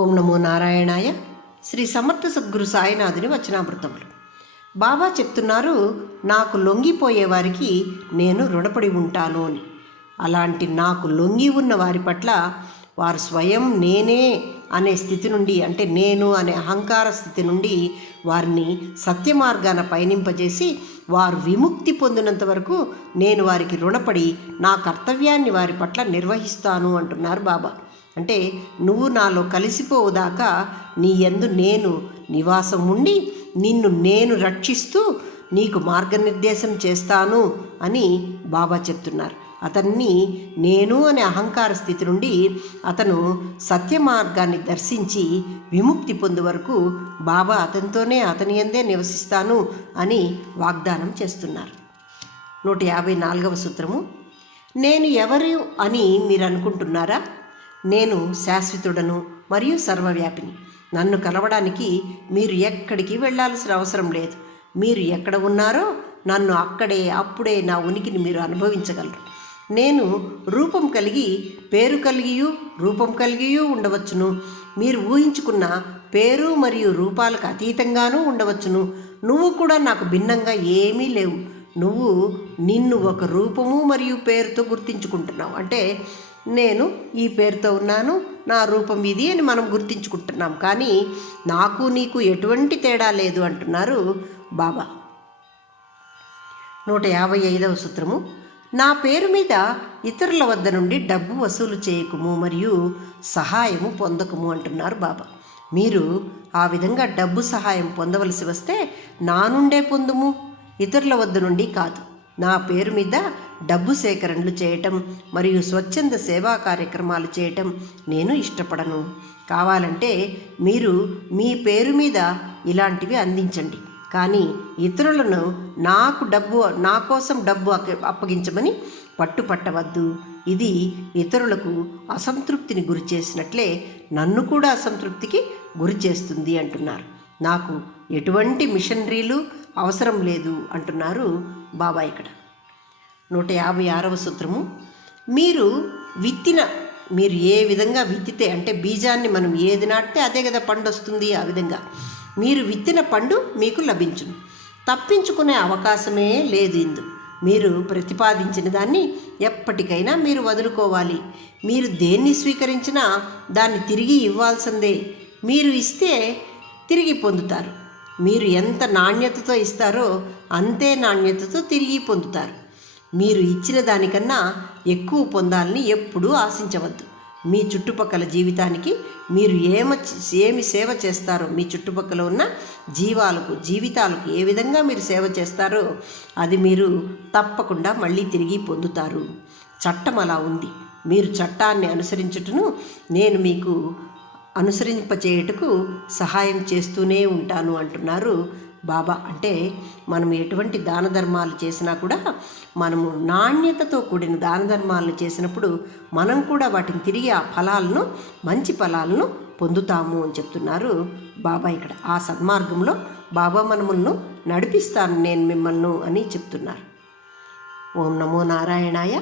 ఓం నమో నారాయణాయ. శ్రీ సమర్థ సద్గురు సాయినాథుని వచనామృతములు. బాబా చెప్తున్నారు, నాకు లొంగిపోయే వారికి నేను రుణపడి ఉంటాను అని. అలాంటి నాకు లొంగి ఉన్న వారి పట్ల వారు స్వయం నేనే అనే స్థితి నుండి, అంటే నేను అనే అహంకార స్థితి నుండి వారిని సత్య మార్గాన పయనింపజేసి వారు విముక్తి పొందినంత వరకు నేను వారికి రుణపడి నా కర్తవ్యాన్ని వారి పట్ల నిర్వహిస్తాను అంటున్నారు బాబా. అంటే నువ్వు నాలో కలిసిపోవుదాకా నీ యందు నేను నివాసం ఉండి నిన్ను నేను రక్షిస్తూ నీకు మార్గనిర్దేశం చేస్తాను అని బాబా చెప్తున్నారు. అతన్ని నేను అనే అహంకార స్థితి నుండి అతను సత్య మార్గాన్ని దర్శించి విముక్తి పొందే వరకు బాబా అతనితోనే అతని యందే నివసిస్తాను అని వాగ్దానం చేస్తున్నారు. 154వ సూత్రము. నేను ఎవరు అని మీరు అనుకుంటున్నారా? నేను శాశ్వతుడను మరియు సర్వవ్యాపిని. నన్ను కలవడానికి మీరు ఎక్కడికి వెళ్ళాల్సిన అవసరం లేదు. మీరు ఎక్కడ ఉన్నారో నన్ను అక్కడే అప్పుడే నా ఉనికిని మీరు అనుభవించగలరు. నేను రూపం కలిగి పేరు కలిగియు రూపం కలిగియూ ఉండవచ్చును. మీరు ఊహించుకున్న పేరు మరియు రూపాలకు అతీతంగానూ ఉండవచ్చును. నువ్వు కూడా నాకు భిన్నంగా ఏమీ లేవు. నువ్వు నిన్ను ఒక రూపము మరియు పేరుతో గుర్తించుకుంటున్నావు. అంటే నేను ఈ పేరుతో ఉన్నాను, నా రూపం ఇది అని మనం గుర్తించుకుంటున్నాం. కానీ నాకు నీకు ఎటువంటి తేడా లేదు అంటున్నారు బాబా. 155వ సూత్రము. నా పేరు మీద ఇతరుల వద్ద నుండి డబ్బు వసూలు చేయకుము మరియు సహాయము పొందకము అంటున్నారు బాబా. మీరు ఆ విధంగా డబ్బు సహాయం పొందవలసి వస్తే నా నుండే పొందుము, ఇతరుల వద్ద నుండి కాదు. నా పేరు మీద డబ్బు సేకరణలు చేయటం మరియు స్వచ్ఛంద సేవా కార్యక్రమాలు చేయటం నేను ఇష్టపడను. కావాలంటే మీరు మీ పేరు మీద ఇలాంటివి అందించండి, కానీ ఇతరులను నా కోసం డబ్బు అప్పగించమని పట్టుపట్టవద్దు. ఇది ఇతరులకు అసంతృప్తిని గురి చేసినట్లే నన్ను కూడా అసంతృప్తికి గురి చేస్తుంది అంటున్నారు. నాకు ఎటువంటి మిషనరీలు అవసరం లేదు అంటున్నారు బాబా ఇక్కడ. 156వ సూత్రము. మీరు ఏ విధంగా విత్తితే, అంటే బీజాన్ని మనం ఏది నాటితే అదే కదా పండు వస్తుంది. ఆ విధంగా మీరు విత్తిన పండు మీకు లభించును. తప్పించుకునే అవకాశమే లేదు. ఇందు మీరు ప్రతిపాదించిన దాన్ని ఎప్పటికైనా మీరు వదులుకోవాలి. మీరు దేన్ని స్వీకరించినా దాన్ని తిరిగి ఇవ్వాల్సిందే. మీరు ఇస్తే తిరిగి పొందుతారు. మీరు ఎంత నాణ్యతతో ఇస్తారో అంతే నాణ్యతతో తిరిగి పొందుతారు. మీరు ఇచ్చిన దానికన్నా ఎక్కువ పొందాలని ఎప్పుడూ ఆశించవద్దు. మీ చుట్టుపక్కల జీవితానికి మీరు ఏమి సేవ చేస్తారో, మీ చుట్టుపక్కల ఉన్న జీవితాలకు ఏ విధంగా మీరు సేవ చేస్తారో అది మీరు తప్పకుండా మళ్ళీ తిరిగి పొందుతారు. చట్టం అలా ఉంది. మీరు చట్టాన్ని అనుసరించుటను నేను మీకు అనుసరింపచేయుటకు సహాయం చేస్తూనే ఉంటాను అంటున్నారు బాబా. అంటే మనం ఎటువంటి దాన ధర్మాలు చేసినా కూడా మనము నాణ్యతతో కూడిన దాన ధర్మాలను చేసినప్పుడు మనం కూడా వాటిని తిరిగి ఆ మంచి ఫలాలను పొందుతాము అని చెప్తున్నారు బాబా ఇక్కడ. ఆ సన్మార్గంలో బాబా మనములను నడిపిస్తాను నేను మిమ్మల్ని అని చెప్తున్నారు. ఓం నమో నారాయణాయ.